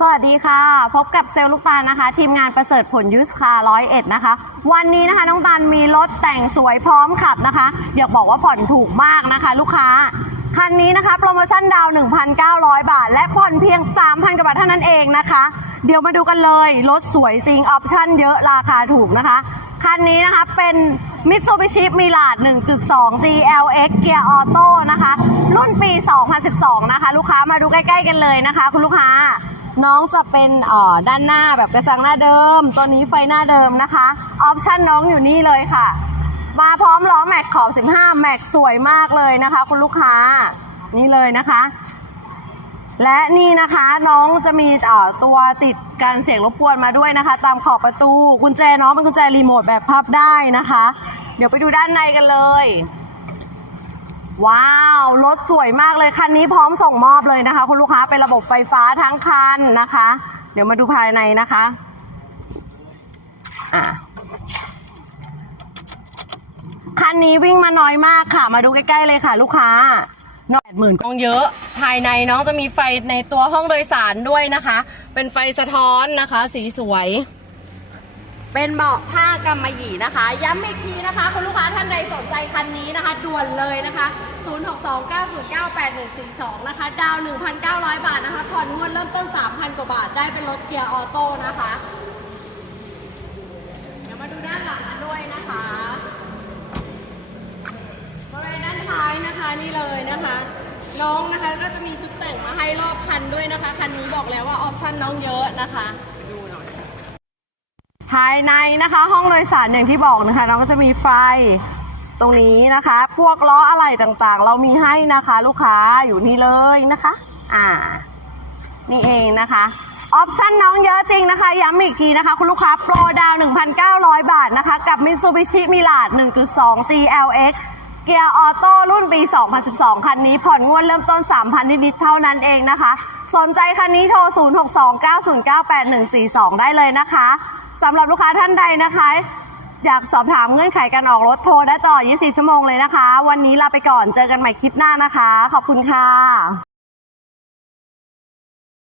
สวัสดีค่ะ พบกับเซลล์ลูกตาลนะคะ ทีมงานประเสริฐผลยุสคาร้อยเอ็ดนะคะ วันนี้นะคะน้องตาลมีรถแต่งสวยพร้อมขับนะคะอยากบอกว่าผ่อนถูกมากนะคะ ลูกค้า คันนี้นะคะ โปรโมชั่นดาว 1,900 บาท และผ่อนเพียง 3,000กว่าบาทเท่านั้นเองนะคะ เดี๋ยวมาดูกันเลย รถสวยจริง ออปชั่นเยอะราคาถูกนะคะ คันนี้นะคะเป็น Mitsubishi Mirage 1.2 GLX เกียร์ออโต้นะคะ รุ่นปี 2012 นะคะ ลูกค้ามาดูใกล้ ๆ กันเลยนะคะ คุณลูกค้า น้องจะเป็นด้านหน้าแบบกระจังหน้าเดิม ตัวนี้ไฟหน้าเดิมนะคะออปชั่นน้องอยู่นี่เลยค่ะ มาพร้อมล้อแม็กขอบ 15 แม็กสวยมากเลยนะคะ คุณลูกค้านี่เลยนะคะ และนี่นะคะน้องจะมีตัวติดการเสียงรบกวนมาด้วยนะคะ ตามขอบประตูกุญแจน้องเป็นกุญแจรีโมทแบบพับได้นะคะ เดี๋ยวไปดูด้านในกันเลย ว้าว รถสวยมากเลย คันนี้พร้อมส่งมอบเลยนะคะ คุณลูกค้าเป็นระบบไฟฟ้าทั้งคันนะคะ เดี๋ยวมาดูภายในนะคะอะคันนี้วิ่งมาน้อยมากค่ะ มาดูใกล้ๆเลยค่ะ ลูกค้าน้อยหมื่นกองเยอะ ภายในน้องจะมีไฟในตัวห้องโดยสารด้วยนะคะ เป็นไฟสะท้อนนะคะ สีสวย เป็นเบาะผ้ากำมะหยี่นะคะ ย้ำอีกทีนะคะคุณลูกค้าท่านใดสนใจคันนี้นะคะ ด่วนเลยนะคะ 0629098142 นะคะ ดาว 1,900 บาทนะคะผ่อนงวดเริ่มต้น 3,000 กว่าบาท ได้เป็นรถเกียร์ออโต้นะคะ เดี๋ยวมาดูด้านหลังกันด้วยนะคะบริเวณด้านท้ายนะคะนี่เลยนะคะ น้องนะคะก็จะมีชุดแต่งมาให้รอบคันด้วยนะคะ คันนี้บอกแล้วว่าออปชั่นน้องเยอะนะคะ ภายในนะคะห้องโดยสารอย่างที่บอกนะคะน้องก็จะมีไฟตรงนี้นะคะ พวกล้ออะไรต่างๆ เรามีให้นะคะ ลูกค้าอยู่นี่เลยนะคะ อ่า นี่เองนะคะ ออปชั่นน้องเยอะจริงนะคะ ย้ำอีกทีนะคะ คุณลูกค้าโปรดาว 1,900 บาทนะคะ กับ Mitsubishi Mirage 1.2 GLX เกียร์ออโต้รุ่นปี 2012 คันนี้ ผ่อนงวดเริ่มต้น 3,000 นิดๆเท่านั้นเองนะคะ สนใจคันนี้โทร 0629098142 ได้เลยนะคะ สำหรับลูกค้าท่านใดนะคะ อยากสอบถามเงื่อนไขการออกรถโทรได้ต่อ24 ชั่วโมงเลยนะคะ วันนี้ลาไปก่อนเจอกันใหม่คลิปหน้านะคะ ขอบคุณค่ะ